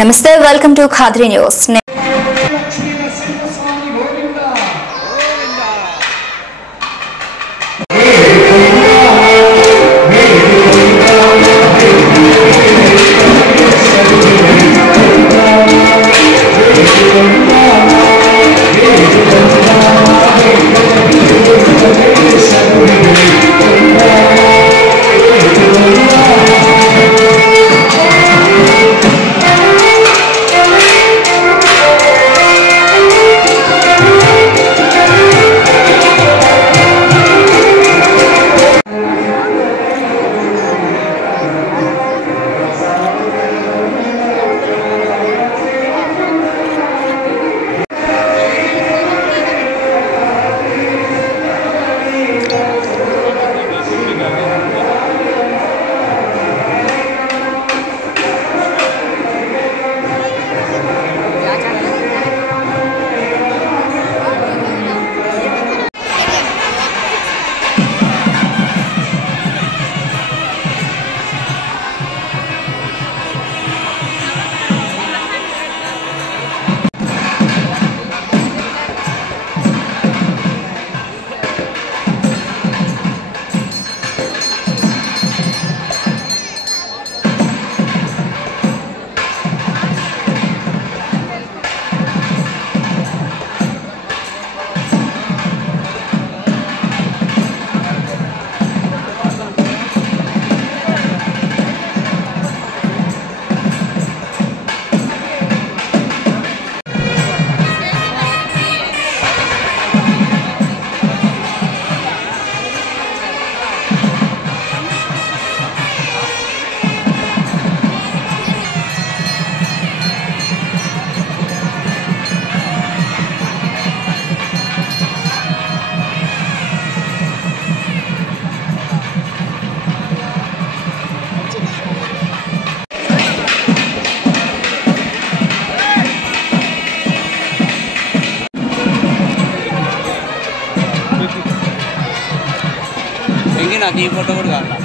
Namaste, welcome to Khadri News. నాకు ఈ photo కూడా కావాలా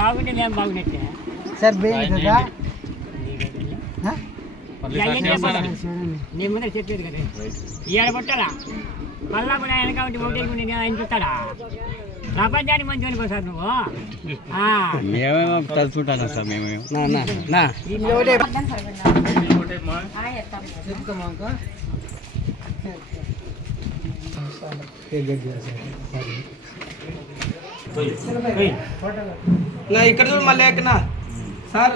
బాగుంటే నేను బాగున్నట్టే సార్ బేదా నీ ముందర చెప్పేది కదా ఇవాళ పుట్టాలా మళ్ళా కూడా ఆయన కాబట్టి ఓటేసుకుంటే ఆయన చూస్తాడా ప్రపంచానికి మంచి అనుకో సార్ నువ్వు మేమేమో తలుచుకుంటాను సార్ మేమేమో ఇక్కడ చూడు మళ్ళీ ఎక్కనా సార్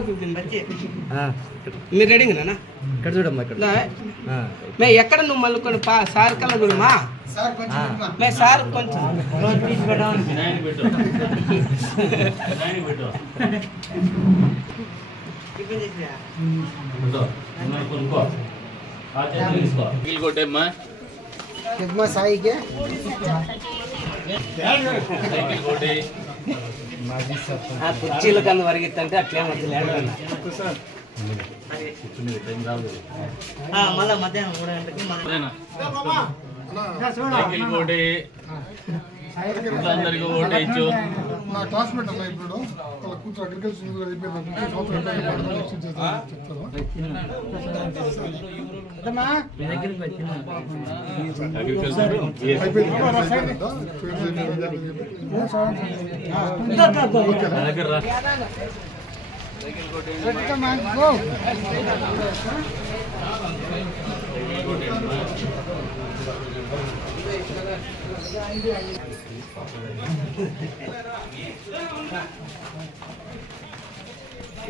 మీరు రెడీనా ఇక్కడ చూడమ్మా ఇక్కడ మే ఎక్కడ నువ్వు మళ్ళీ సార్ కల్లా చూడమ్మా మే సార్ కొంచెం సాయికి కుర్చీల కన్నా వరిగిద్దంటే అట్లే మళ్ళీ మధ్యాహ్నం 3 గంటలకి అందరికి ఓటేయచ్చు నా క్లాస్మేట్ అన్న ఇప్పుడు వాళ్ళ కూతురు అగ్రికల్చర్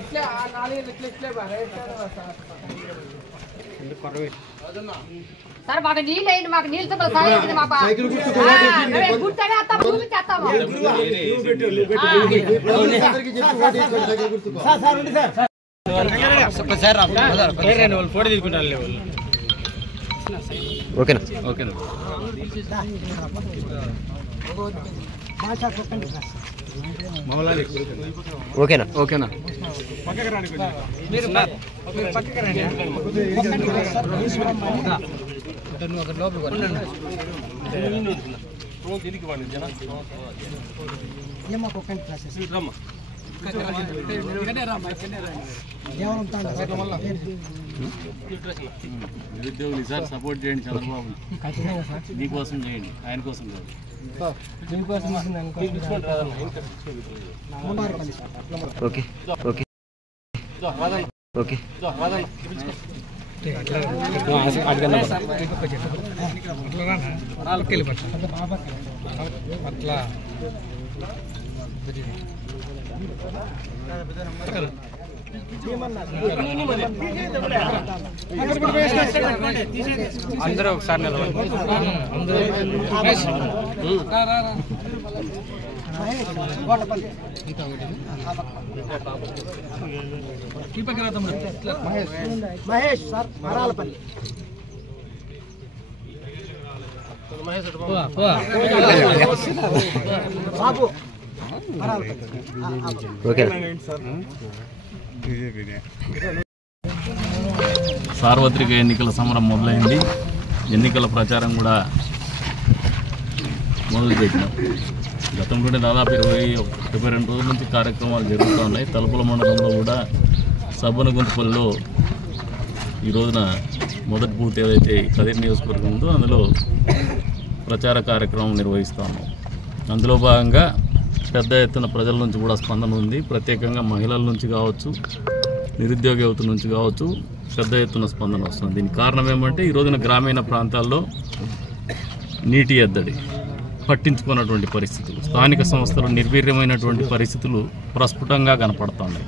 ఇట్లా 4 ఇట్లా బాగా సార్ మాకు నీళ్ళు వేయండి మాకు నీళ్ళతో సాయం మాకు గుర్తనే వస్తాము చూపించేస్తాము ఫోటో తీసుకుంటాను ఓకేనా ఓకేనా ఓకేనా ఓకేనా నిరుద్యోగులు సార్ సపోర్ట్ చేయండి చంద్రబాబు మీకోసం చేయండి ఆయన కోసం కాదు ఓకే ఓకే ఓకే అట్లా అందరూ ఒకసారి నిలబడి మహేష్ సార్ మరాలపల్లి బాబు సార్వత్రిక ఎన్నికల సమరం మొదలైంది. ఎన్నికల ప్రచారం కూడా మొదలుపెట్టినాం. గతంలోనే దాదాపు 22 రోజుల నుంచి కార్యక్రమాలు జరుగుతూ ఉన్నాయి. తలుపుల మండలంలో కూడా సబ్బనగుంతపల్లిలో ఈ రోజున మొదటి బూత్ ఏదైతే కదిరి నియోజకవర్గం ఉందో అందులో ప్రచార కార్యక్రమం నిర్వహిస్తాము. అందులో భాగంగా పెద్ద ఎత్తున ప్రజల నుంచి కూడా స్పందన ఉంది. ప్రత్యేకంగా మహిళల నుంచి కావచ్చు, నిరుద్యోగ యువత నుంచి కావచ్చు పెద్ద ఎత్తున స్పందన వస్తుంది. దీనికి కారణం ఏమంటే ఈ రోజున గ్రామీణ ప్రాంతాల్లో నీటి ఎద్దడి, పట్టించుకున్నటువంటి పరిస్థితులు, స్థానిక సంస్థలు నిర్వీర్యమైనటువంటి పరిస్థితులు ప్రస్ఫుటంగా కనపడుతున్నాయి.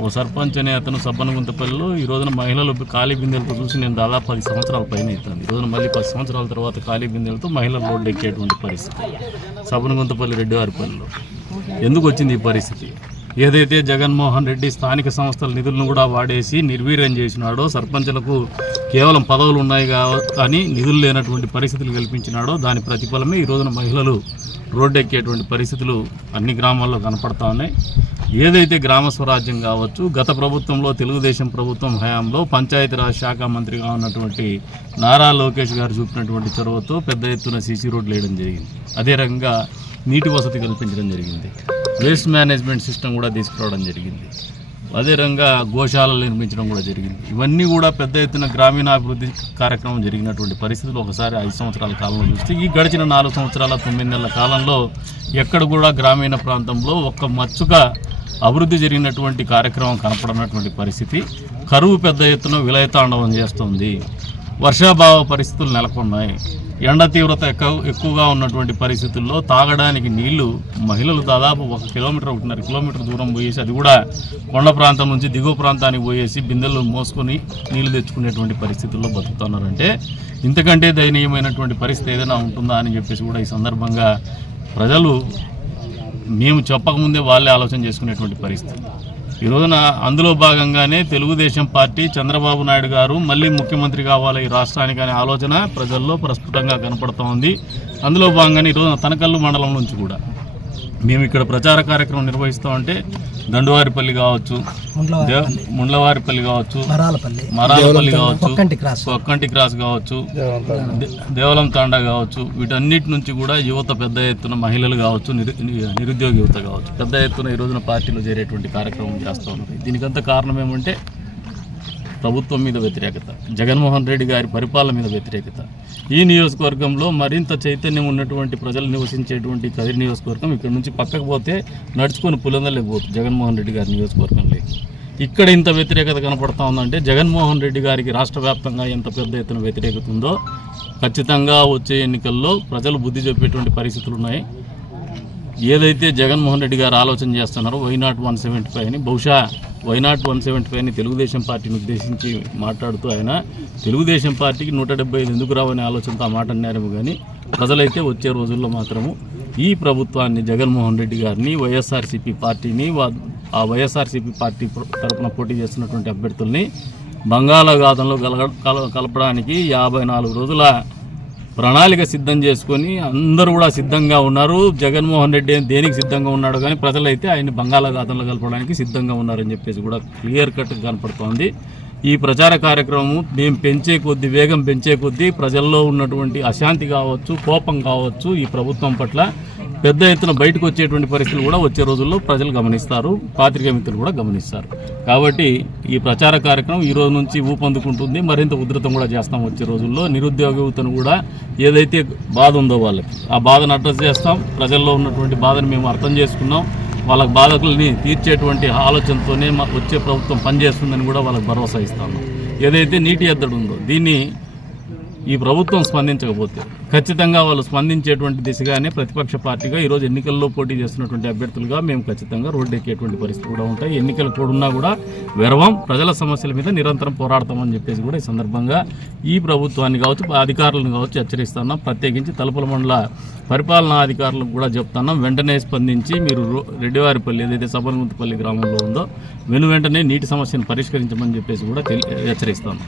ఓ సర్పంచ్ అనే అతను సబ్బనగుంతపల్లిలో ఈ రోజున మహిళలు ఖాళీ బిందెలతో చూసి నేను దాదాపు 10 సంవత్సరాల పైన అవుతుంది. ఈ రోజున మళ్ళీ 10 సంవత్సరాల తర్వాత ఖాళీ బిందెలతో మహిళలు రోడ్డు ఎక్కేటువంటి పరిస్థితి సబ్బనగుంతపల్లి రెడ్డివారిపల్లిలో. ఎందుకు వచ్చింది ఈ పరిస్థితి? ఏదైతే జగన్మోహన్ రెడ్డి స్థానిక సంస్థల నిధులను కూడా వాడేసి నిర్వీర్యం చేసినాడో, సర్పంచులకు కేవలం పదవులు ఉన్నాయి కానీ నిధులు లేనటువంటి పరిస్థితులు కల్పించినాడో దాని ప్రతిఫలమే ఈ రోజున మహిళలు రోడ్డెక్కేటువంటి పరిస్థితులు అన్ని గ్రామాల్లో కనపడతా ఉన్నాయి. ఏదైతే గ్రామ స్వరాజ్యం కావచ్చు, గత ప్రభుత్వంలో తెలుగుదేశం ప్రభుత్వం హయాంలో పంచాయతీరాజ్ శాఖ మంత్రిగా ఉన్నటువంటి నారా లోకేష్ గారు చూపినటువంటి చొరవతో పెద్ద ఎత్తున సీసీ రోడ్లు వేయడం జరిగింది. అదే రకంగా నీటి వసతి కల్పించడం జరిగింది. వేస్ట్ మేనేజ్మెంట్ సిస్టమ్ కూడా తీసుకురావడం జరిగింది. అదే రకంగా గోశాలలు నిర్మించడం కూడా జరిగింది. ఇవన్నీ కూడా పెద్ద ఎత్తున గ్రామీణాభివృద్ధి కార్యక్రమం జరిగినటువంటి పరిస్థితులు ఒకసారి 5 సంవత్సరాల కాలంలో చూస్తే ఈ గడిచిన 4 సంవత్సరాల 9 నెలల కాలంలో ఎక్కడ కూడా గ్రామీణ ప్రాంతంలో ఒక్క మచ్చుగా అభివృద్ధి జరిగినటువంటి కార్యక్రమం కనపడనటువంటి పరిస్థితి. కరువు పెద్ద ఎత్తున విలయతాండవం చేస్తుంది. వర్షాభావ పరిస్థితులు నెలకొన్నాయి. ఎండ తీవ్రత ఎక్కువగా ఉన్నటువంటి పరిస్థితుల్లో తాగడానికి నీళ్లు మహిళలు దాదాపు 1 కిలోమీటర్ 1.5 కిలోమీటర్ దూరం పోయేసి, అది కూడా కొండ ప్రాంతం నుంచి దిగువ ప్రాంతానికి పోయేసి బిందెలు మోసుకొని నీళ్లు తెచ్చుకునేటువంటి పరిస్థితుల్లో బతుకుతున్నారంటే ఇంతకంటే దయనీయమైనటువంటి పరిస్థితి ఏదైనా ఉంటుందా అని చెప్పేసి కూడా ఈ సందర్భంగా ప్రజలు మేము చెప్పకముందే వాళ్ళే ఆలోచన చేసుకునేటువంటి పరిస్థితి. ఈ రోజున అందులో భాగంగానే తెలుగుదేశం పార్టీ చంద్రబాబు నాయుడు గారు మళ్ళీ ముఖ్యమంత్రి కావాలి ఈ రాష్ట్రానికి అనే ఆలోచన ప్రజల్లో ప్రస్ఫుటంగా కనపడుతూ ఉంది. అందులో భాగంగానే ఈరోజు తనకల్లు మండలం నుంచి కూడా మేము ఇక్కడ ప్రచార కార్యక్రమం నిర్వహిస్తామంటే దండువారిపల్లి కావచ్చు, ముండ్లవారిపల్లి కావచ్చు, మరాలపల్లి కావచ్చు, కొక్కంటి క్రాస్ కావచ్చు, దేవలం తాండా కావచ్చు, వీటన్నిటి నుంచి కూడా యువత పెద్ద ఎత్తున మహిళలు కావచ్చు, నిరుద్యోగ యువత కావచ్చు పెద్ద ఎత్తున ఈ రోజున పార్టీలో చేరేటువంటి కార్యక్రమం చేస్తూ ఉన్నారు. దీనికంతా కారణం ఏమంటే ప్రభుత్వం మీద వ్యతిరేకత, జగన్మోహన్ రెడ్డి గారి పరిపాలన మీద వ్యతిరేకత. ఈ నియోజకవర్గంలో మరింత చైతన్యం ఉన్నటువంటి ప్రజలు నివసించేటువంటి కదిరి నియోజకవర్గం ఇక్కడ నుంచి పక్కకు పోతే నడుచుకొని పులందలేకపోతుంది జగన్మోహన్ రెడ్డి గారి నియోజకవర్గంలో. ఇక్కడ ఇంత వ్యతిరేకత కనపడతా ఉందంటే జగన్మోహన్ రెడ్డి గారికి రాష్ట్ర వ్యాప్తంగా ఎంత పెద్ద ఎత్తున వ్యతిరేకత ఉందో ఖచ్చితంగా వచ్చే ఎన్నికల్లో ప్రజలు బుద్ధి చెప్పేటువంటి పరిస్థితులు ఉన్నాయి. ఏదైతే జగన్మోహన్ రెడ్డి గారు ఆలోచన చేస్తున్నారో వైనాట్ 175 అని, బహుశా వైనాట్ 175 అని తెలుగుదేశం పార్టీని ఉద్దేశించి మాట్లాడుతూ ఆయన తెలుగుదేశం పార్టీకి 175 ఎందుకు రావనే ఆలోచనతో ఆ మాట అన్నారేమో కానీ ప్రజలైతే వచ్చే రోజుల్లో మాత్రము ఈ ప్రభుత్వాన్ని, జగన్మోహన్ రెడ్డి గారిని, వైఎస్ఆర్సీపీ పార్టీని, ఆ వైఎస్ఆర్సీపీ పార్టీ తరఫున పోటీ చేస్తున్నటువంటి అభ్యర్థుల్ని బంగాళాఖాతంలో కలపడానికి 54 రోజుల ప్రణాళిక సిద్ధం చేసుకొని అందరూ కూడా సిద్ధంగా ఉన్నారు. జగన్మోహన్ రెడ్డి దేనికి సిద్ధంగా ఉన్నాడు కానీ ప్రజలైతే ఆయన్ని బంగాళాఖాతంలో కలపడానికి సిద్ధంగా ఉన్నారని చెప్పేసి కూడా క్లియర్ కట్ కనపడుతోంది. ఈ ప్రచార కార్యక్రమం మేము పెంచే కొద్దీ, వేగం పెంచే కొద్దీ ప్రజల్లో ఉన్నటువంటి అశాంతి కావచ్చు, కోపం కావచ్చు ఈ ప్రభుత్వం పట్ల పెద్ద ఎత్తున బయటకు వచ్చేటువంటి పరిస్థితులు కూడా వచ్చే రోజుల్లో ప్రజలు గమనిస్తారు, పాత్రికేయ మిత్రులు కూడా గమనిస్తారు. కాబట్టి ఈ ప్రచార కార్యక్రమం ఈ రోజు నుంచి ఊపందుకుంటుంది. మరింత ఉధృతం కూడా చేస్తాం వచ్చే రోజుల్లో. నిరుద్యోగ యువతను కూడా ఏదైతే బాధ ఉందో వాళ్ళకి ఆ బాధను అడ్రస్ చేస్తాం. ప్రజల్లో ఉన్నటువంటి బాధను మేము అర్థం చేసుకున్నాం. వాళ్ళ బాధకుల్ని తీర్చేటువంటి ఆలోచనతోనే వచ్చే ప్రభుత్వం పనిచేస్తుందని కూడా వాళ్ళకి భరోసా ఇస్తాను. ఏదైతే నీటి ఎద్దడి ఉందో దీన్ని ఈ ప్రభుత్వం స్పందించకపోతే ఖచ్చితంగా వాళ్ళు స్పందించేటువంటి దిశగానే ప్రతిపక్ష పార్టీగా ఈరోజు ఎన్నికల్లో పోటీ చేస్తున్నటువంటి అభ్యర్థులుగా మేము ఖచ్చితంగా రోడ్డు ఎక్కేటువంటి పరిస్థితి కూడా ఉంటాయి. ఎన్నికలు కూడున్నా కూడా వెరవం, ప్రజల సమస్యల మీద నిరంతరం పోరాడతామని చెప్పేసి కూడా ఈ సందర్భంగా ఈ ప్రభుత్వాన్ని కావచ్చు, అధికారులను కావచ్చు హెచ్చరిస్తున్నాం. ప్రత్యేకించి తలుపుల మండల పరిపాలనా అధికారులకు కూడా చెప్తున్నాం, వెంటనే స్పందించి మీరు రెడ్డివారిపల్లి ఏదైతే సబర్గుంతపల్లి గ్రామంలో ఉందో వెంటనే నీటి సమస్యను పరిష్కరించమని చెప్పేసి కూడా హెచ్చరిస్తాం.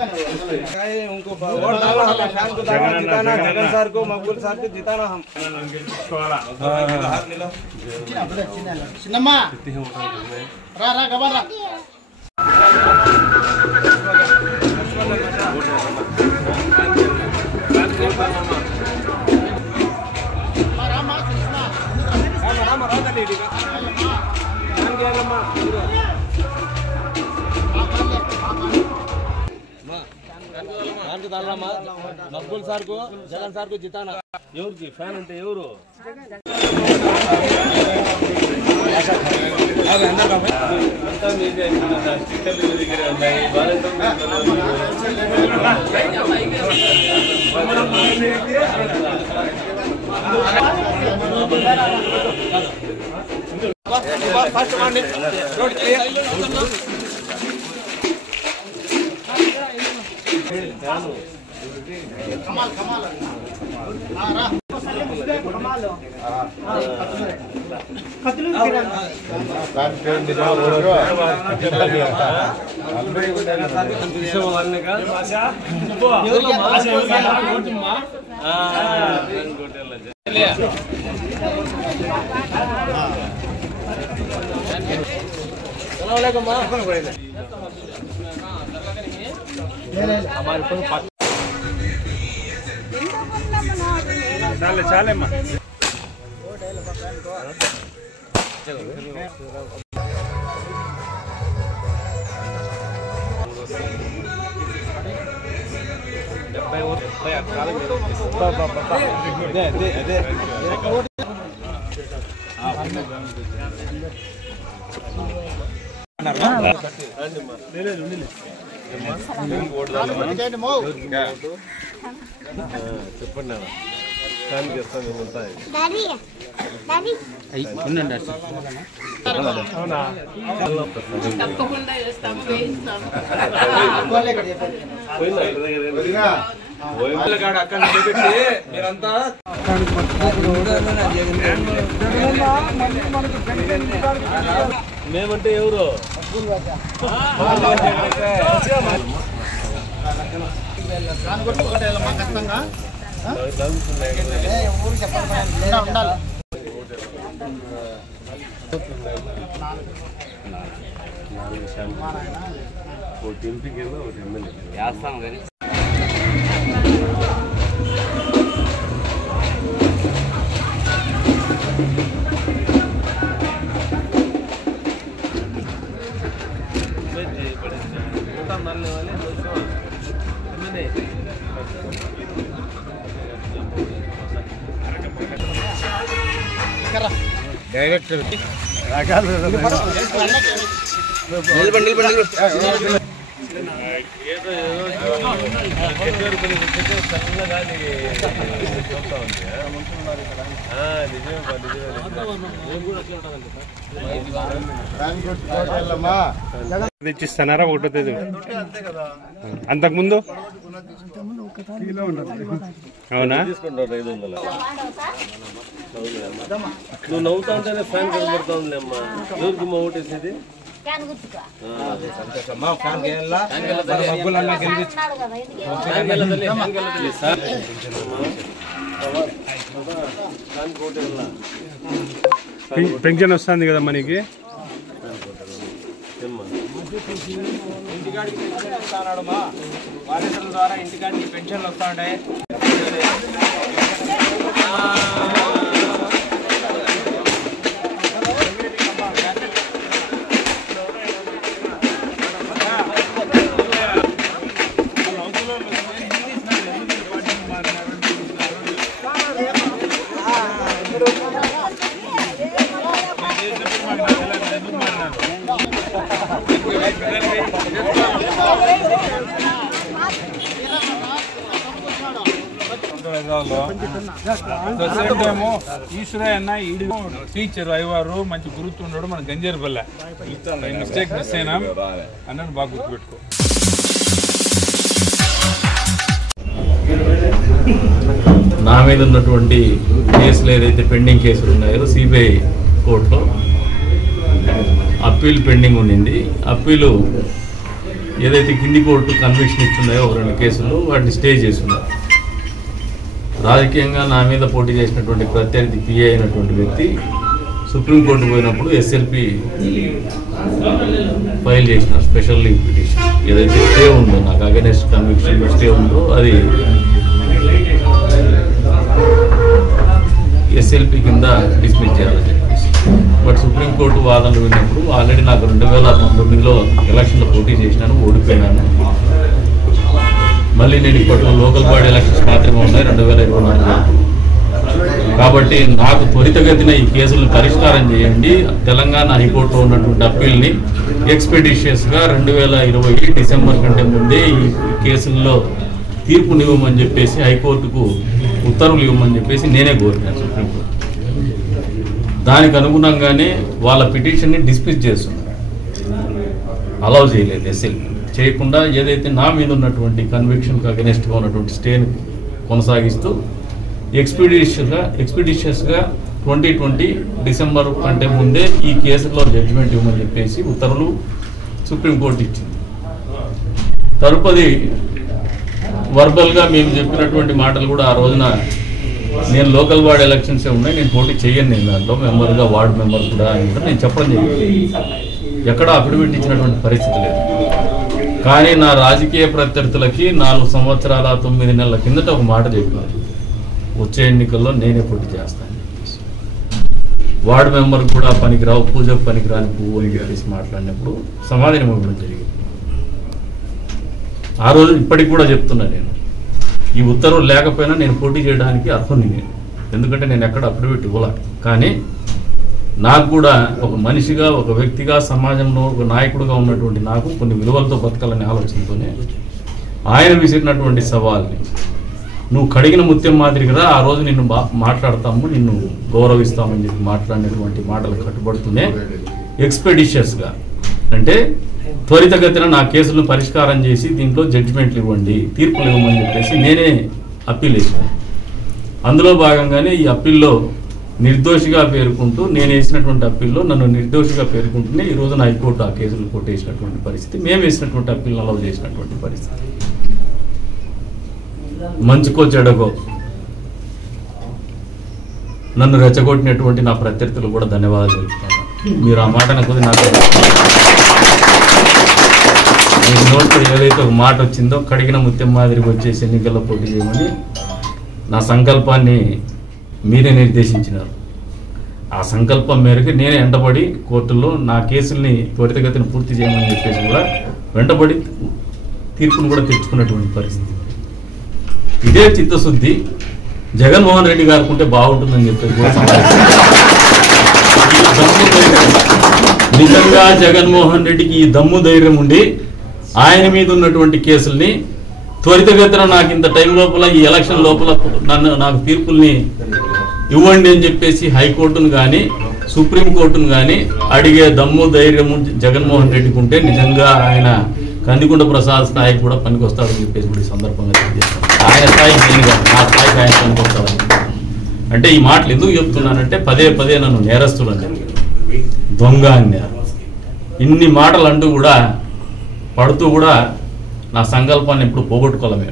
उनको वोट डालना है, शान को जिताना, जगन सर को, मकबूल सर को जिताना हम। చిన్నమ్మా రా రా గబర్ రా मकबूल सर को जगन सर को जिताना ఎవరు की ఫ్యాన్ అంటే ఎవరు అంతా మీదే స్టిక్కర్లు మీ దగ్గర ఉన్నాయి ఫస్ట్ మండి రోడ్ క్లియర్ కమాల్ కమాల్ రా కమాల్ కత్తులు चाले చెప్పండి అక్కడ నిలబెట్టి మీరంతా మేమంటే ఎవరు ఉండాలి ఒకటి ఎంపీకి ఒకటి ఎమ్మెల్యే వేస్తాం కానీ డైరెక్టర్ తెచ్చిస్తున్నారా ఒకటో తేదీ అంతకుముందు అవునా నువ్వు నవ్వుతా ఉంటేనే ఫ్యాన్ కనబడతా ఉంది అమ్మా ఎవరికి మా ఓటేసేది పెన్షన్ వస్తుంది కదా మనకి ఇంటికాడికి పెన్షన్ వస్తాడమ్మా వాలంటీర్ల ద్వారా ఇంటికాడికి పెన్షన్లు వస్తా ఉంటాయి ఈశ్వరయ్య టీచర్ అయ్యవారు మంచి గుర్తుండడు మన గంజేరుపల్లె మిస్టేక్ మిస్ అయినా అన్నట్టు బాగా గుర్తుపెట్టుకో. నా మీద ఉన్నటువంటి కేసులు ఏదైతే పెండింగ్ కేసులు ఉన్నాయో సిబిఐ కోర్టులో అప్పీల్ పెండింగ్ ఉండింది. అప్పీలు ఏదైతే కింది కోర్టు కన్విక్షన్ ఇచ్చున్నాయో 2 కేసులు వాటిని స్టే చేస్తున్నారు. రాజకీయంగా నా మీద పోటీ చేసినటువంటి ప్రత్యర్థి పిఏ అయినటువంటి వ్యక్తి సుప్రీంకోర్టు పోయినప్పుడు ఎస్ఎల్పి ఫైల్ చేసిన స్పెషల్ లీవ్ పిటిషన్ ఏదైతే స్టే ఉందో నాకు అగైనెస్ట్ కన్విక్షన్ స్టే ఉందో అది ఎస్ఎల్పి కింద డిస్మిస్ చేయాలని చెప్పేసి. బట్ సుప్రీంకోర్టు వాదనలు విన్నప్పుడు ఆల్రెడీ నాకు 2019లో ఎలక్షన్లో పోటీ చేసినాను, ఓడిపోయినాను. మళ్ళీ నేను ఇప్పట్లో లోకల్ బాడీ ఎలక్షన్స్ మాత్రమే ఉన్నాయి 2024. కాబట్టి నాకు త్వరితగతిన ఈ కేసులను పరిష్కారం చేయండి. తెలంగాణ హైకోర్టులో ఉన్నటువంటి అప్పీల్ని ఎక్స్పెడిషియస్గా 2020 డిసెంబర్ కంటే ముందే ఈ కేసుల్లో తీర్పునివ్వమని చెప్పేసి హైకోర్టుకు ఉత్తర్వులు ఇవ్వమని చెప్పేసి నేనే కోరినాను సుప్రీంకోర్టు. దానికి అనుగుణంగానే వాళ్ళ పిటిషన్ని డిస్మిస్ చేస్తున్నారు, అలౌ చేయలేదు. ఎస్ఎల్పి చేయకుండా ఏదైతే నా మీద ఉన్నటువంటి కన్విక్షన్కి అగెనెస్ట్గా ఉన్నటువంటి స్టేని కొనసాగిస్తూ ఎక్స్పెడిషియస్గా 2020 డిసెంబర్ కంటే ముందే ఈ కేసులో జడ్జిమెంట్ ఇవ్వమని చెప్పేసి ఉత్తర్వులు సుప్రీంకోర్టు ఇచ్చింది. తదుపరి వర్బల్గా మేము చెప్పినటువంటి మాటలు కూడా ఆ రోజున నేను లోకల్ వార్డ్ ఎలక్షన్సే ఉన్నాయి, నేను పోటీ చేయను, నేను దాంట్లో మెంబర్గా వార్డు మెంబర్ కూడా అంటే నేను చెప్పడం జరిగింది. ఎక్కడ అఫిడవిట్ ఇచ్చినటువంటి పరిస్థితి లేదు. కానీ నా రాజకీయ ప్రత్యర్థులకి 4 సంవత్సరాల 9 నెలల కిందట ఒక మాట చెప్పాను, వచ్చే ఎన్నికల్లో నేనే పోటీ చేస్తాను. వార్డు మెంబర్ కూడా పనికిరావు, పూజకు పనికిరాని పువ్వు అని చెప్పేసి మాట్లాడినప్పుడు సమాధానం ఇవ్వడం జరిగింది. ఆ రోజు ఇప్పటికి కూడా చెప్తున్నా, నేను ఈ ఉత్తర్వులు లేకపోయినా నేను పోటీ చేయడానికి అర్హుని నేను, ఎందుకంటే నేను ఎక్కడ అఫిడవిట్ ఇవ్వలే. కానీ నాకు కూడా ఒక మనిషిగా, ఒక వ్యక్తిగా, సమాజంలో ఒక నాయకుడిగా ఉన్నటువంటి నాకు కొన్ని విలువలతో బతకాలనే ఆలోచనతోనే ఆయన విసిరినటువంటి సవాల్ని నువ్వు కడిగిన ముత్యం మాదిరిగా ఆ రోజు నిన్ను మాట్లాడతాము, నిన్ను గౌరవిస్తామని చెప్పి మాట్లాడినటువంటి మాటలు కట్టుబడుతూనే ఎక్స్పెడిషియస్గా అంటే త్వరితగతిన నా కేసులను పరిష్కారం చేసి దీంట్లో జడ్జిమెంట్లు ఇవ్వండి, తీర్పులు ఇవ్వమని చెప్పేసి నేనే అప్పీల్ వేసాను. అందులో భాగంగానే ఈ అప్పీల్లో నిర్దోషిగా పేర్కొంటూ నేను వేసినటువంటి అప్పీల్లో నన్ను నిర్దోషిగా పేర్కొంటూనే ఈ రోజున హైకోర్టు ఆ కేసులు కొట్టేసినటువంటి పరిస్థితి, మేము వేసినటువంటి అప్పీల్ని అలౌ చేసినటువంటి పరిస్థితి. మంచుకో చెడకో నన్ను రెచ్చగొట్టినటువంటి నా ప్రత్యర్థులు కూడా ధన్యవాదాలు తెలుపుతాను. మీరు ఆ మాట కొద్ది నాకు నోట్లో ఏదైతే ఒక మాట వచ్చిందో కడిగిన ముత్యం మాదిరికి వచ్చేసి ఎన్నికల్లో పోటీ చేయమని నా సంకల్పాన్ని మీరే నిర్దేశించినారు. ఆ సంకల్పం మేరకు నేనే వెంటబడి కోర్టుల్లో నా కేసుల్ని త్వరితగతిన పూర్తి చేయమని చెప్పేసి కూడా వెంటబడి తీర్పును కూడా తెచ్చుకున్నటువంటి పరిస్థితి. ఇదే చిత్తశుద్ధి జగన్మోహన్ రెడ్డి గారికి ఉంటే బాగుంటుందని చెప్పేసి కూడా నిజంగా జగన్మోహన్ రెడ్డికి ఈ దమ్ము ధైర్యం ఉండి ఆయన మీద ఉన్నటువంటి కేసుల్ని త్వరితగతిన నాకు ఇంత టైం లోపల ఈ ఎలక్షన్ లోపల నాకు తీర్పుల్ని ఇవ్వండి అని చెప్పేసి హైకోర్టును కానీ సుప్రీంకోర్టును కానీ అడిగే దమ్ము ధైర్యము జగన్మోహన్ రెడ్డికి ఉంటే నిజంగా ఆయన కందికొండ ప్రసాద్ స్థాయికి కూడా పనికొస్తాడని చెప్పేసి కూడా ఈ సందర్భంగా తెలియజేస్తాను. ఆయన స్థాయికి నేను కాదు, నా స్థాయికి ఆయన పనికొస్తాడని. అంటే ఈ మాటలు ఎందుకు చెప్తున్నానంటే పదే పదే నన్ను నేరస్తులు అని దొంగ అన్నారు ఇన్ని మాటలు అంటూ కూడా పడుతూ కూడా నా సంకల్పాన్ని ఎప్పుడు పోగొట్టుకోలే.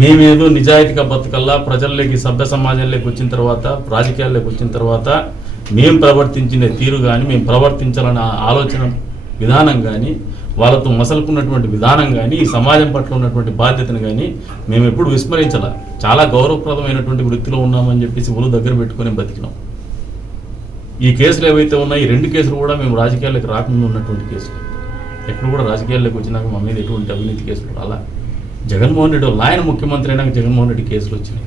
మేమేదో నిజాయితీగా బతకల్లా, ప్రజల్లోకి సభ్య సమాజంలోకి వచ్చిన తర్వాత, రాజకీయాల్లోకి వచ్చిన తర్వాత మేము ప్రవర్తించిన తీరు కానీ, మేము ప్రవర్తించాలన్న ఆలోచన విధానం కానీ, వాళ్ళతో మసలుకున్నటువంటి విధానం కానీ, ఈ సమాజం పట్ల ఉన్నటువంటి బాధ్యతను కానీ మేము ఎప్పుడు విస్మరించాల. చాలా గౌరవప్రదమైనటువంటి వృత్తిలో ఉన్నామని చెప్పేసి ఊరు దగ్గర పెట్టుకొని బతికినాం. ఈ కేసులు ఏవైతే ఉన్నాయో ఈ 2 కేసులు కూడా మేము రాజకీయాల్లోకి రాకుండా ఉన్నటువంటి కేసులు. ఎక్కడ కూడా రాజకీయాల్లోకి వచ్చినాక మా మీద ఎటువంటి అవినీతి కేసులు రాలా. జగన్మోహన్ రెడ్డి ఆయన ముఖ్యమంత్రి అయినాక జగన్మోహన్ రెడ్డి కేసులు వచ్చినాయి.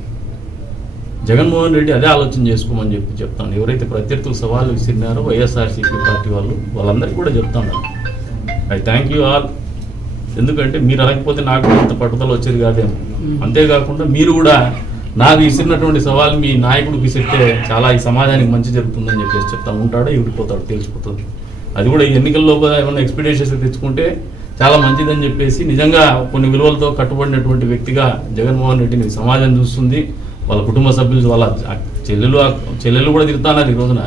జగన్మోహన్ రెడ్డి అదే ఆలోచన చేసుకోమని చెప్తాను. ఎవరైతే ప్రత్యర్థులు సవాళ్ళు విసిరినారో వైఎస్ఆర్సీపీ పార్టీ వాళ్ళందరికీ కూడా చెప్తాను, ఐ థ్యాంక్ యూ ఆల్. ఎందుకంటే మీరు అనకపోతే నాకు ఇంత పట్టుదల వచ్చేది కాదేమో. అంతేకాకుండా మీరు కూడా నాకు విసిరినటువంటి సవాల్ మీ నాయకుడికి విసిరితే చాలా ఈ సమాజానికి మంచి జరుగుతుందని చెప్పేసి చెప్తాను. ఉంటాడో ఇవిడిపోతాడు తెలిసిపోతుంది. అది కూడా ఈ ఎన్నికల్లో ఏమైనా ఎక్స్పెక్టేషన్స్ తెచ్చుకుంటే చాలా మంచిదని చెప్పేసి నిజంగా కొన్ని విలువలతో కట్టుబడినటువంటి వ్యక్తిగా జగన్మోహన్ రెడ్డిని సమాజం చూస్తుంది. వాళ్ళ కుటుంబ సభ్యులు, వాళ్ళ చెల్లెలు కూడా తిరుగుతున్నారు ఈ రోజున.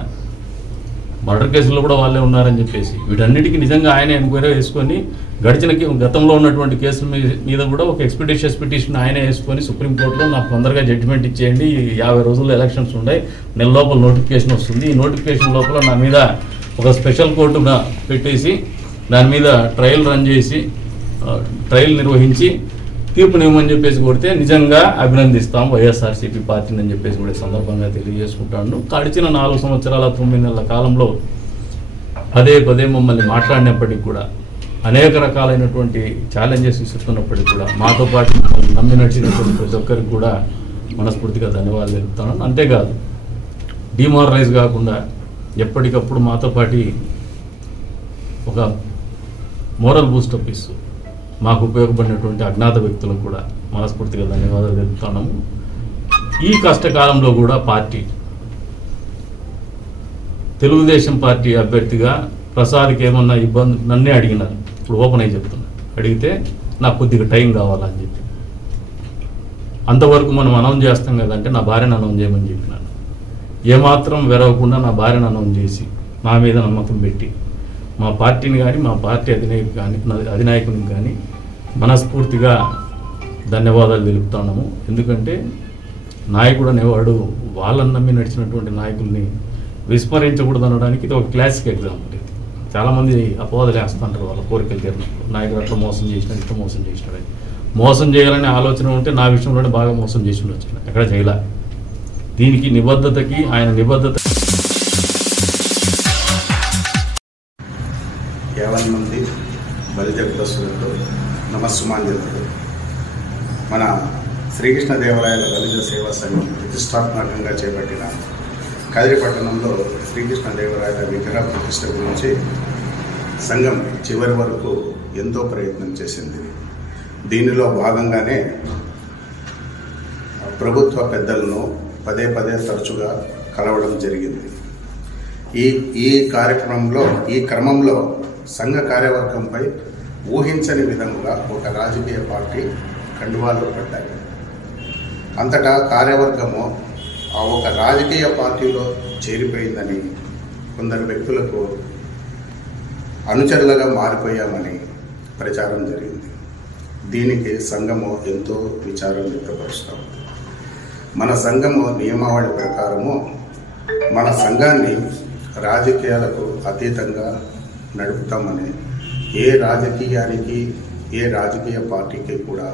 మర్డర్ కేసుల్లో కూడా వాళ్ళే ఉన్నారని చెప్పేసి వీటన్నిటికీ నిజంగా ఆయన ఎంక్వైరీ వేసుకొని గతంలో ఉన్నటువంటి కేసుల మీద కూడా ఒక ఎక్స్పెడిషియస్ పిటిషన్ ఆయనే వేసుకొని సుప్రీంకోర్టులో నాకు తొందరగా జడ్జిమెంట్ ఇచ్చేయండి, 50 రోజుల్లో ఎలక్షన్స్ ఉన్నాయి, నెల లోపల నోటిఫికేషన్ వస్తుంది, ఈ నోటిఫికేషన్ లోపల నా మీద ఒక స్పెషల్ కోర్టు పెట్టేసి దాని మీద ట్రయల్ రన్ చేసి ట్రయల్ నిర్వహించి తీర్పునివ్వమని చెప్పేసి కొడితే నిజంగా అభినందిస్తాం వైఎస్ఆర్సీపీ పార్టీని అని చెప్పేసి కూడా సందర్భంగా తెలియజేసుకుంటాను. గడిచిన 4 సంవత్సరాల 9 నెలల కాలంలో పదే మమ్మల్ని మాట్లాడినప్పటికీ కూడా అనేక రకాలైనటువంటి ఛాలెంజెస్ ఇస్తున్నప్పటికీ కూడా మాతో పాటు మమ్మల్ని నమ్మి నడిచినటువంటి ప్రతి ఒక్కరికి కూడా మనస్ఫూర్తిగా ధన్యవాదాలు తెలుపుతున్నాను. అంతేకాదు డిమారలైజ్ కాకుండా ఎప్పటికప్పుడు మాతో పాటు ఒక మోరల్ బూస్టప్ ఇస్తూ మాకు ఉపయోగపడినటువంటి అజ్ఞాత వ్యక్తులకు కూడా మనస్ఫూర్తిగా ధన్యవాదాలు తెలుపుతున్నాము. ఈ కష్టకాలంలో కూడా పార్టీ తెలుగుదేశం పార్టీ అభ్యర్థిగా ప్రసాద్కి ఏమన్నా ఇబ్బంది నన్నే అడిగినారు, ఇప్పుడు ఓపెన్ అయ్యి చెప్తున్నా, అడిగితే నాకు కొద్దిగా టైం కావాలని చెప్పి అంతవరకు మనం అనౌన్స్ చేస్తాం కదంటే నా భార్యను అనౌన్స్ చేయమని చెప్పినాను. ఏమాత్రం వెరవకుండా నా భార్యను అనౌన్స్ చేసి నా మీద నమ్మకం పెట్టి మా పార్టీని కానీ మా పార్టీ అధినాయకునికి కానీ మనస్ఫూర్తిగా ధన్యవాదాలు తెలుపుతున్నాము. ఎందుకంటే నాయకుడు అనేవాడు వాళ్ళని నమ్మి నడిచినటువంటి నాయకుల్ని విస్మరించకూడదు అనడానికి ఇది ఒక క్లాసిక్ ఎగ్జాంపుల్. ఇది చాలామంది అపవాదాలు వేస్తుంటారు వాళ్ళ కోరికలు తీరినప్పుడు, నాయకుడు అట్లా మోసం చేసినాడు ఇట్లా మోసం చేసినాడు. మోసం చేయాలనే ఆలోచన ఉంటే నా విషయంలోనే బాగా మోసం చేసి ఉండొచ్చు, ఎక్కడ చేయలే. దీనికి నిబద్ధతకి ఆయన నిబద్ధత 50 మంది బలిజగ్రస్తులకు నమస్సుమాంజలు. మన శ్రీకృష్ణదేవరాయల బలిజ సేవా సంఘం ప్రతిష్టాత్మకంగా చేపట్టిన కదిరి పట్టణంలో శ్రీకృష్ణదేవరాయల విగ్రహ ప్రతిష్ట గురించి సంఘం చివరి వరకు ఎంతో ప్రయత్నం చేసింది. దీనిలో భాగంగానే ప్రభుత్వ పెద్దలను పదే తరచుగా కలవడం జరిగింది. ఈ క్రమంలో సంఘ కార్యవర్గంపై ఊహించని విధంగా ఒక రాజకీయ పార్టీ కండువాలు పడ్డాయి. అంతటా కార్యవర్గము ఆ ఒక రాజకీయ పార్టీలో చేరిపోయిందని, కొందరు వ్యక్తులకు అనుచరులుగా మారిపోయామని ప్రచారం జరిగింది. దీనికి సంఘము ఎంతో విచారం వ్యక్తపరుస్తాం. మన సంఘము నియమావళి ప్రకారము మన సంఘాన్ని రాజకీయాలకు అతీతంగా నడుపుతామని, ఏ రాజకీయ పార్టీకి కూడా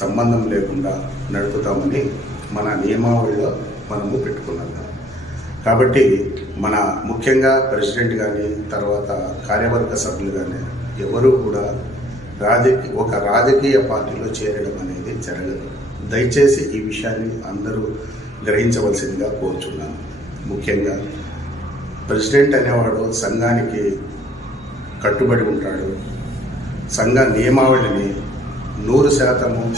సంబంధం లేకుండా నడుపుతామని మన నియమావళిలో మనము పెట్టుకున్నాం. కాబట్టి మన ముఖ్యంగా ప్రెసిడెంట్ కానీ తర్వాత కార్యవర్గ సభ్యులు కానీ ఎవరు కూడా ఒక రాజకీయ పార్టీలో చేరడం అనేది జరగదు. దయచేసి ఈ విషయాన్ని అందరూ గ్రహించవలసిందిగా కోరుచున్నాను. ముఖ్యంగా ప్రెసిడెంట్ అనేవాడు సంఘానికి కట్టుబడి ఉంటాడు. సంఘ నియమావళిని 100%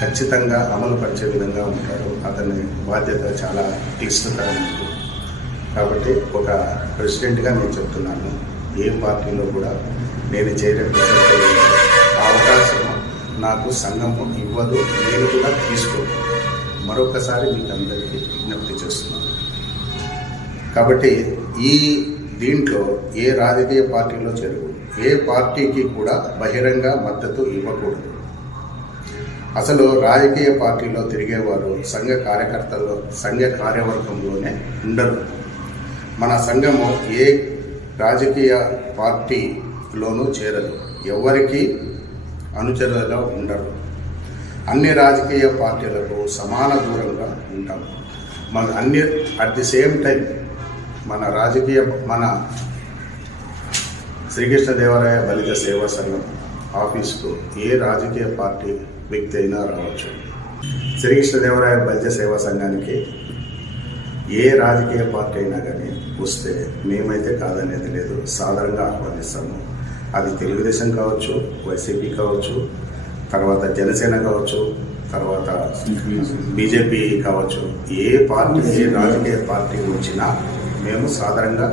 ఖచ్చితంగా అమలు పరిచే విధంగా ఉంటాడు. అతని బాధ్యత చాలా క్లిష్టతరమైనది. కాబట్టి ఒక ప్రెసిడెంట్గా నేను చెప్తున్నాను, ఏ పార్టీలో కూడా నేను చేరే అవకాశం నాకు సంఘం ఇవ్వదు, నేను కూడా తీసుకోను. మరొకసారి మీకు అందరికీ విజ్ఞప్తి చేస్తున్నాను. కాబట్టి దీంట్లో ఏ రాజకీయ పార్టీలో చేరకూడదు, ఏ పార్టీకి కూడా బహిరంగ మద్దతు ఇవ్వకూడదు. అసలు రాజకీయ పార్టీలో తిరిగేవారు సంఘ కార్యవర్గంలోనే ఉండరు. మన సంఘము ఏ రాజకీయ పార్టీలోనూ చేరదు, ఎవరికి అనుచరులుగా ఉండరు. అన్ని రాజకీయ పార్టీలకు సమాన దూరంగా ఉంటాం. అట్ ది సేమ్ టైం మన శ్రీకృష్ణదేవరాయ బలిజ సేవా సంఘం ఆఫీస్కు ఏ రాజకీయ పార్టీ వ్యక్తి అయినా రావచ్చు. శ్రీకృష్ణదేవరాయ బలిజ సేవా సంఘానికి ఏ రాజకీయ పార్టీ అయినా కానీ వస్తే మేమైతే కాదనేది లేదు, సాధారణంగా ఆహ్వానిస్తాము. అది తెలుగుదేశం కావచ్చు, వైసీపీ కావచ్చు, తర్వాత జనసేన కావచ్చు, తర్వాత బీజేపీ కావచ్చు. ఏ రాజకీయ పార్టీ వచ్చినా మేము సాధారణంగా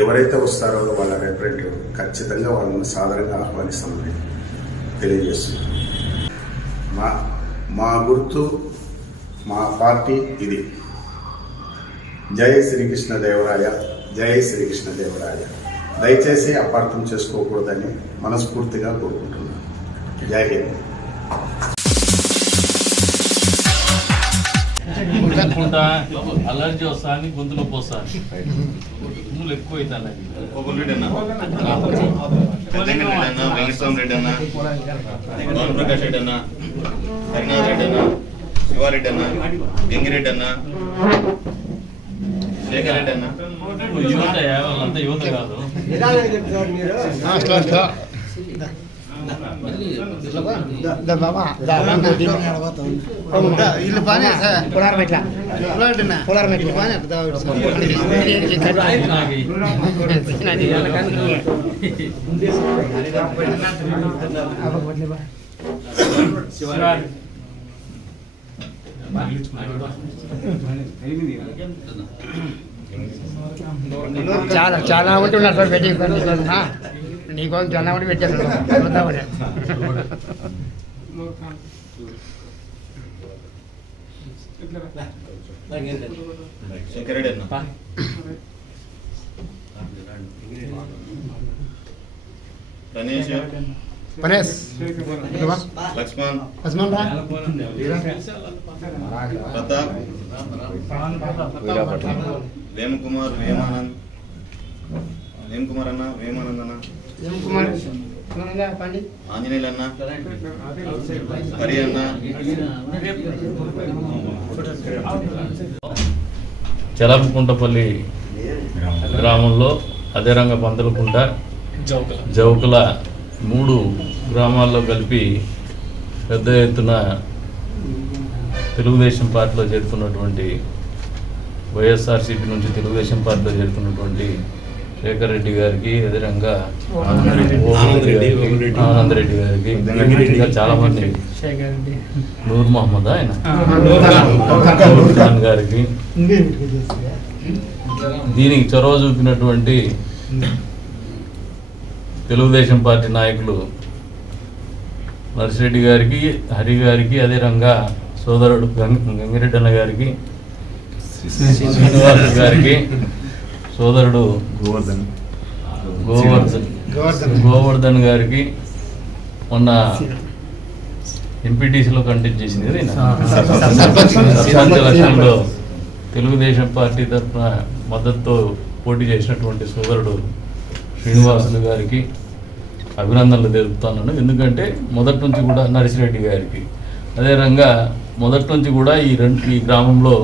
ఎవరైతే వస్తారో వాళ్ళ రిప్రజెంటేటివ్ ఖచ్చితంగా వాళ్ళని సాధారణంగా ఆహ్వానిస్తామని తెలియజేస్తున్నాం. మా గుర్తు, మా పార్టీ ఇది. జై శ్రీకృష్ణదేవరాయ. జై శ్రీకృష్ణదేవరాయ. దయచేసి అపార్థం చేసుకోకూడదని మనస్ఫూర్తిగా కోరుకుంటున్నాను. జై హింద్. అలర్జీ వస్తాను, గొంతులో పోస్తాను, నువ్వు ఎక్కువ అవుతాను. వెంకటస్వామి రెడ్డి అన్న, భానుప్రకాష్ రెడ్డి అన్న, హరినాథ్ రెడ్డి అన్న, శివారెడ్డి అన్న, గంగిరెడ్డి అన్న, శేఖర్ రెడ్డి అన్న. యువత వాళ్ళంతా యువత కాదు. చాలా చాలా ఉంటున్నారు పెట్టి నీకు చాలా ఉండి పెట్టారు. శేఖర్ రెడ్డి అన్న, గణేష్, లక్ష్మణ్, ప్రతాప్, వేమకుమార్, వేమానంద్, వేమకుమార్ అన్న, వేమానంద్ అన్న, ఆంజనేయులు అన్న, హరి అన్న, చెలపకుంటపల్లి గ్రామంలో అదే రంగ పందలకుంట, జౌకుల 3 గ్రామాల్లో కలిపి పెద్ద ఎత్తున తెలుగుదేశం పార్టీలో చేరుతున్నటువంటి వైఎస్ఆర్సీపీ నుంచి తెలుగుదేశం పార్టీలో చేరుతున్నటువంటి శేఖర్ రెడ్డి గారికి, అదేవిధంగా ఆనందరెడ్డి గారికి, ఇంకా చాలా మంది, నూర్ మహమ్మద్ ఆయన ఖాన్ గారికి, దీనికి చొరవ చూపినటువంటి తెలుగుదేశం పార్టీ నాయకులు నర్సిరెడ్డి గారికి, హరి గారికి, అదే రంగా సోదరుడు గంగిరెడ్డి అన్న గారికి, శ్రీనివాస్ గారికి, సోదరుడు గోవర్ధన్ గారికి, మొన్న ఎంపీటీసీలో కంటెస్ట్ చేసింది కదా, సర్పంచ్ ఎలక్షన్లో తెలుగుదేశం పార్టీ తరఫున మద్దతుతో పోటీ చేసినటువంటి సోదరుడు శ్రీనివాసులు గారికి అభినందనలు తెలుపుతున్నాను. ఎందుకంటే మొదటి నుంచి కూడా నర్సిరెడ్డి గారికి, అదేవిధంగా మొదటి నుంచి కూడా ఈ గ్రామంలో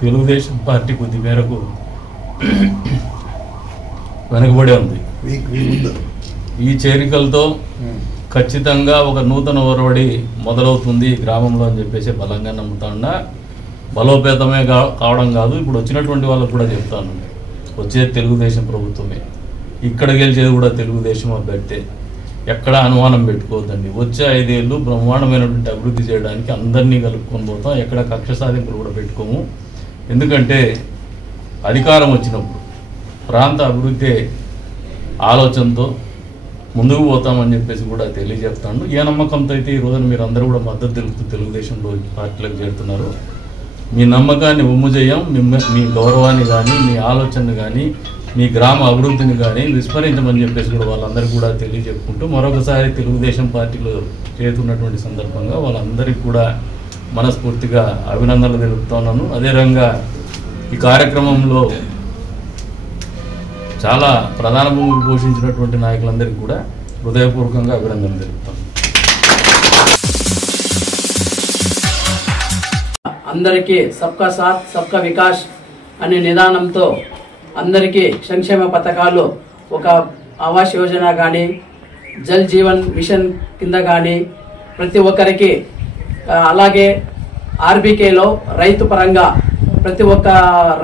తెలుగుదేశం పార్టీ కొద్ది మేరకు వెనకబడి ఉంది. ఈ చేరికలతో ఖచ్చితంగా ఒక నూతన ఒరవడి మొదలవుతుంది గ్రామంలో అని చెప్పేసి బలంగా నమ్ముతాను. బలోపేతమే కావడం కాదు, ఇప్పుడు వచ్చినటువంటి వాళ్ళకు కూడా చెప్తాను, వచ్చేది తెలుగుదేశం ప్రభుత్వమే, ఇక్కడ గెలిచేది కూడా తెలుగుదేశం అభ్యర్థి. ఎక్కడ అనుమానం పెట్టుకోవద్దండి. వచ్చే 5 ఏళ్ళు బ్రహ్మాండమైనటువంటి అభివృద్ధి చేయడానికి అందరినీ కలుపుకొని పోతాం. ఎక్కడ కక్ష సాధింపులు కూడా పెట్టుకోము. ఎందుకంటే అధికారం వచ్చినప్పుడు ప్రాంత అభివృద్ధి ఆలోచనతో ముందుకు పోతామని చెప్పేసి కూడా తెలియజేస్తాను. ఏ నమ్మకంతో అయితే ఈ రోజున మీరు అందరూ కూడా మద్దతు తెలుపుతూ తెలుగుదేశంలో పార్టీలకు చేరుతున్నారు, మీ నమ్మకాన్ని ఉమ్ము చేయం, మీ గౌరవాన్ని కానీ, మీ ఆలోచనను కానీ, మీ గ్రామ అభివృద్ధిని కానీ విస్మరించమని చెప్పేసి కూడా వాళ్ళందరికీ కూడా తెలియజెప్పుకుంటూ మరొకసారి తెలుగుదేశం పార్టీలో చేరుతున్నటువంటి సందర్భంగా వాళ్ళందరికీ కూడా మనస్ఫూర్తిగా అభినందనలు తెలుపుతున్నాను. అదేవిధంగా ఈ కార్యక్రమంలో చాలా ప్రధాన భూమిక పోషించినటువంటి నాయకులందరికీ కూడా హృదయపూర్వకంగా అభినందనలు తెలుపుతాను. అందరికీ సబ్కా సాత్ సబ్కా వికాస్ అనే నిదానంతో అందరికీ సంక్షేమ పథకాలు, ఒక ఆవాస్ యోజన కానీ, జల్ జీవన్ మిషన్ కింద కానీ ప్రతి ఒక్కరికి, అలాగే ఆర్బీకేలో రైతు పరంగా ప్రతి ఒక్క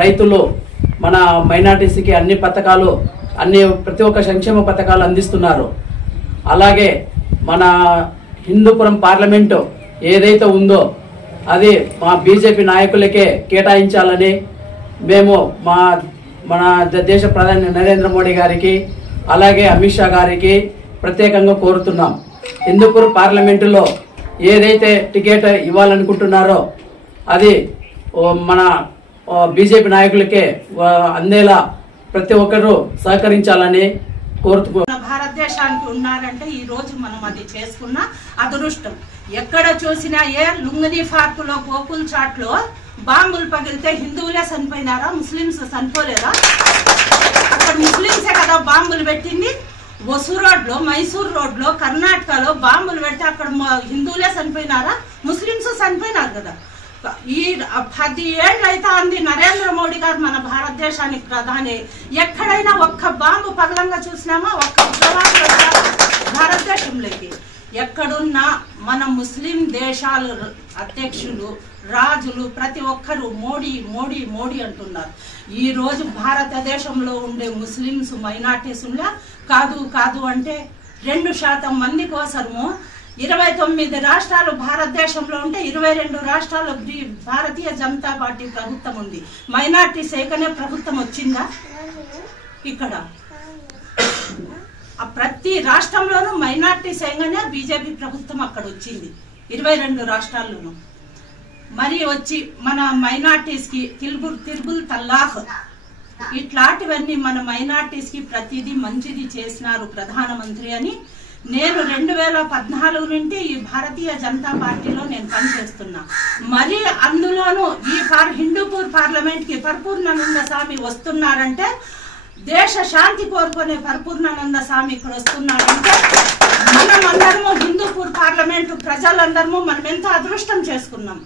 రైతులు మన మైనార్టీస్కి అన్ని పథకాలు, ప్రతి ఒక్క సంక్షేమ పథకాలు అందిస్తున్నారు. అలాగే మన హిందూపురం పార్లమెంటు ఏదైతే ఉందో అది మా బీజేపీ నాయకులకే కేటాయించాలని మేము మన దేశ ప్రధాని నరేంద్ర మోడీ గారికి, అలాగే అమిత్ షా గారికి ప్రత్యేకంగా కోరుతున్నాం. హిందూపురం పార్లమెంటులో ఏదైతే టికెట్ ఇవ్వాలనుకుంటున్నారో అది మన బీజేపీ నాయకులకే అందేలా ప్రతి ఒక్కరూ సహకరించాలని కోరుతూ భారతదేశానికి ఉన్నారంటే ఈ రోజు మనం అది చేసుకున్న అదృష్టం. ఎక్కడ చూసినా ఏ లుంగిని పార్క్ లో గోకుల్ చాట్ లో బాంబులు పగిలితే హిందువులే చనిపోయినారా, ముస్లింస్ చనిపోలేరా? అక్కడ ముస్లింసే కదా బాంబులు పెట్టింది. ఒసూర్ రోడ్ లో, మైసూర్ రోడ్ లో, కర్ణాటకలో బాంబులు పెడితే అక్కడ హిందువులే చనిపోయినారా, ముస్లింస్ చనిపోయినారు కదా. ఈ 10 ఏళ్ళు అయితే అంది నరేంద్ర మోడీ గారు మన భారతదేశానికి ప్రధాని. ఎక్కడైనా ఒక్క బాంబు పగలంగా చూసినామా? ఒక్క ఉగ్రవాదులు భారతదేశంలోకి ఎక్కడున్నా మన ముస్లిం దేశాల అధ్యక్షులు, రాజులు ప్రతి ఒక్కరు మోడీ మోడీ మోడీ అంటున్నారు. ఈ రోజు భారతదేశంలో ఉండే ముస్లింస్ మైనార్టీస్ కాదు కాదు అంటే 2% మంది కోసము 29 రాష్ట్రాలు భారతదేశంలో ఉంటే 22 రాష్ట్రాల్లో భారతీయ జనతా పార్టీ ప్రభుత్వం ఉంది. మైనార్టీస్ ఏకనే ప్రభుత్వం వచ్చిందా? ఇక్కడ ప్రతి రాష్ట్రంలోనూ మైనార్టీస్ ఏకనే బీజేపీ ప్రభుత్వం అక్కడ వచ్చింది 22 రాష్ట్రాల్లోనూ. మరి వచ్చి మన మైనార్టీస్ కి తిర్బుల్ తల్లాహ్ ఇట్లాంటివన్నీ మన మైనార్టీస్ కి ప్రతిదీ మంచిది చేసినారు ప్రధానమంత్రి అని. నేను 2014 నుండి ఈ భారతీయ జనతా పార్టీలో నేను పనిచేస్తున్నా. మరి అందులోనూ ఈ హిందూపూర్ పార్లమెంట్ కి పరిపూర్ణానంద స్వామి వస్తున్నారంటే, దేశ శాంతి కోరుకునే పరిపూర్ణానంద స్వామి ఇక్కడ వస్తున్నారంటే మనమందరము హిందూపూర్ పార్లమెంట్ ప్రజలందరము మనం ఎంత అదృష్టం చేసుకున్నాం.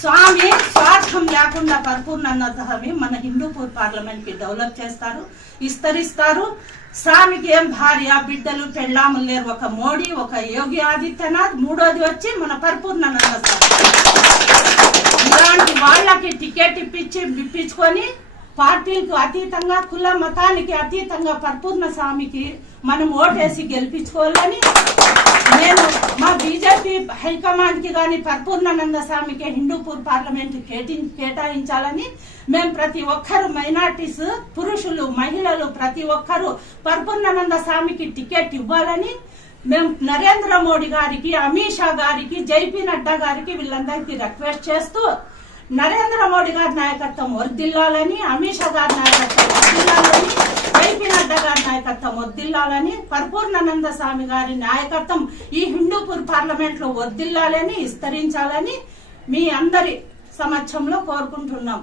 స్వామి స్వార్థం లేకుండా పరిపూర్ణానంద స్వామి మన హిందూపూర్ పార్లమెంట్ కి డెవలప్ చేస్తారు, విస్తరిస్తారు. స్వామికి ఏం భార్య బిడ్డలు పెళ్ళాములు లేరు. ఒక మోడీ, ఒక యోగి ఆదిత్యనాథ్, మూడోది వచ్చి మన పరిపూర్ణానంద స్వామి. ఇలాంటి వాళ్ళకి టికెట్ ఇప్పించుకొని పార్టీలకు అతీతంగా, కుల మతానికి అతీతంగా పరిపూర్ణ స్వామికి మనం ఓటేసి గెలిపించుకోవాలని నేను మా బీజేపీ హైకమాండ్ కి గాని పరిపూర్ణానంద స్వామికి హిందూపూర్ పార్లమెంట్ కేటాయించాలని మేము ప్రతి ఒక్కరు మైనార్టీస్, పురుషులు, మహిళలు ప్రతి ఒక్కరు పరిపూర్ణానంద స్వామికి టికెట్ ఇవ్వాలని మేము నరేంద్ర మోడీ గారికి, అమిత్ షా గారికి, జేపీ నడ్డా గారికి వీళ్ళందరికీ రిక్వెస్ట్ చేస్తూ నరేంద్ర మోడీ గారి నాయకత్వం వర్ధిల్లాలని, అమిత్ షా గారి నాయకత్వం వర్ధిల్లాలని, జేపీ నడ్డా గారి నాయకత్వం వర్ధిల్లాలని, పరిపూర్ణానంద స్వామి గారి నాయకత్వం ఈ హిందూపూర్ పార్లమెంట్ లో వర్ధిల్లాలని, విస్తరించాలని మీ అందరి సమక్షంలో కోరుకుంటున్నాం.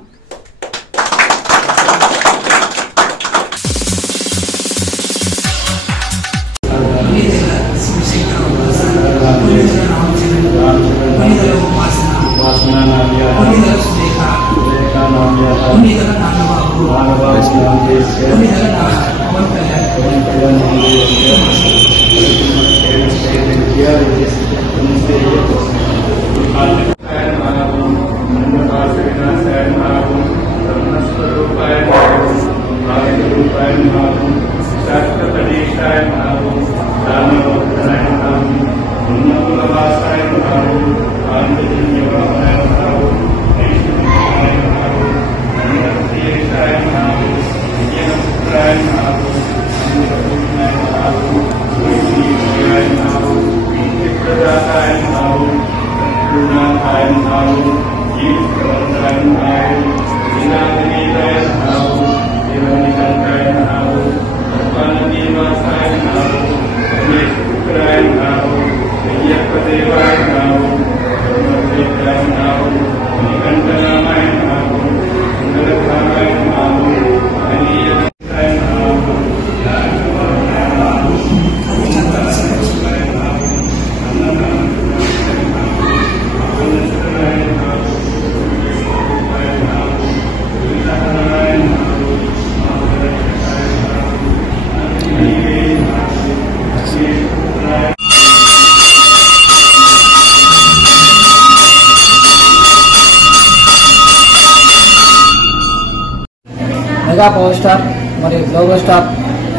మెగా పవర్ స్టార్ మరియు గ్లోబల్ స్టార్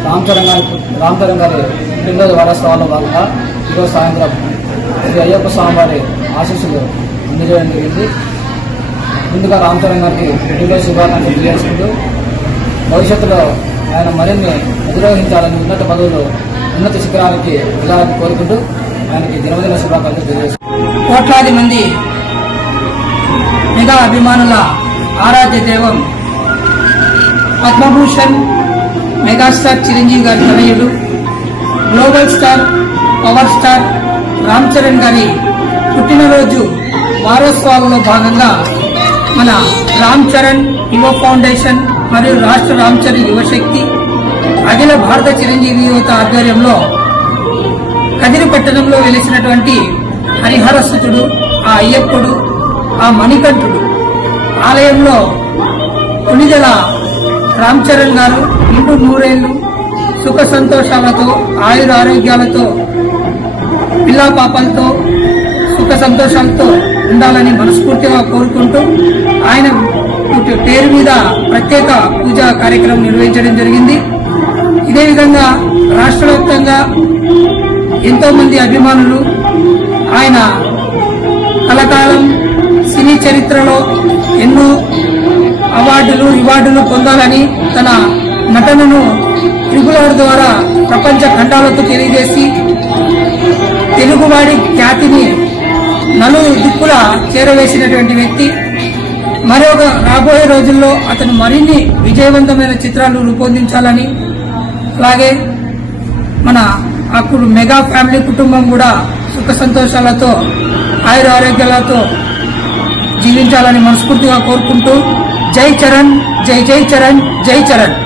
రామ్ చరణ్ గారి పుట్టినరోజు వారోత్సవాల్లో భాగంగా ఈరోజు సాయంత్రం శ్రీ అయ్యప్ప స్వామి వారి ఆశీస్సులు అందజేయడం జరిగింది. ముందుగా రామ్ చరణ్ గారికి పుట్టినరోజు శుభాకాంక్షలు తెలియజేసుకుంటూ భవిష్యత్తులో ఆయన మరిన్ని అధిరోహించాలని, ఉన్నత పదవులు, ఉన్నత శిఖరానికి వెళ్ళాలని కోరుకుంటూ ఆయనకి జన్మదిన శుభాకాంక్షలు తెలియజేసుకుంటారు. కోట్లాది మంది మెగా అభిమానుల ఆరాధ్య దైవం పద్మభూషణ్ మెగాస్టార్ చిరంజీవి గారి తనయుడు global star power star Ram Charan గారి పుట్టినరోజు వారోత్సవాలలో భాగంగా మన రామ్ చరణ్ యువ ఫౌండేషన్ మరియు రాష్ట్ర రామ్ చరణ్ యువశక్తి అఖిల భారత చిరంజీవి యువత ఆధ్వర్యంలో కదిరి పట్టణంలో వెలిసినటువంటి హరిహరసుతుడు, ఆ అయ్యప్పడు, ఆ మణికంఠుడు ఆలయంలో పులిదల రామ్ చరణ్ గారు నిండు నూరేళ్లు సుఖ సంతోషాలతో ఆయుర ఆరోగ్యాలతో పిల్లా పాపలతో సుఖ సంతోషాలతో ఉండాలని మనస్ఫూర్తిగా కోరుకుంటూ ఆయన పేరు మీద ప్రత్యేక పూజా కార్యక్రమం నిర్వహించడం జరిగింది. ఇదే విధంగా రాష్ట్ర వ్యాప్తంగా ఎంతో మంది అభిమానులు ఆయన కలకాలం సినీ చరిత్రలో ఎన్నో అవార్డులు రివార్డులు పొందాలని తన నటనను త్రిపులార్ ద్వారా ప్రపంచ ఖండాలకు తెలియజేసి తెలుగువాడి ఖ్యాతిని నలుదిక్కుల చేరవేసినటువంటి వ్యక్తి. మరొక రాబోయే రోజుల్లో అతను మరిన్ని విజయవంతమైన చిత్రాలు రూపొందించాలని, అలాగే మన అప్పుడు మెగా ఫ్యామిలీ కుటుంబం కూడా సుఖ సంతోషాలతో ఆయుర ఆరోగ్యాలతో జీవించాలని మనస్ఫూర్తిగా కోరుకుంటూ జై చరణ్, జై జై చరణ్, జై చరణ్.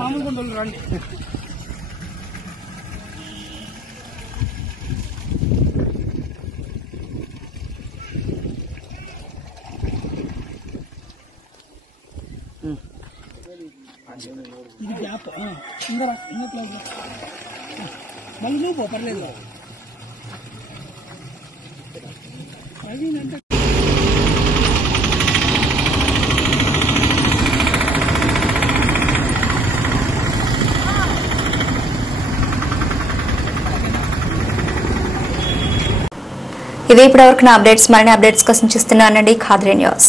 మామూలు కొండలు రండి. ఇది గ్యాప్ మళ్ళీ నువ్వు పర్లేదు. ఇవి ఇప్పటివరకు నా అప్డేట్స్. మరిన్ని అప్డేట్స్ కోసం చూస్తున్నానండి ఖాద్రి న్యూస్.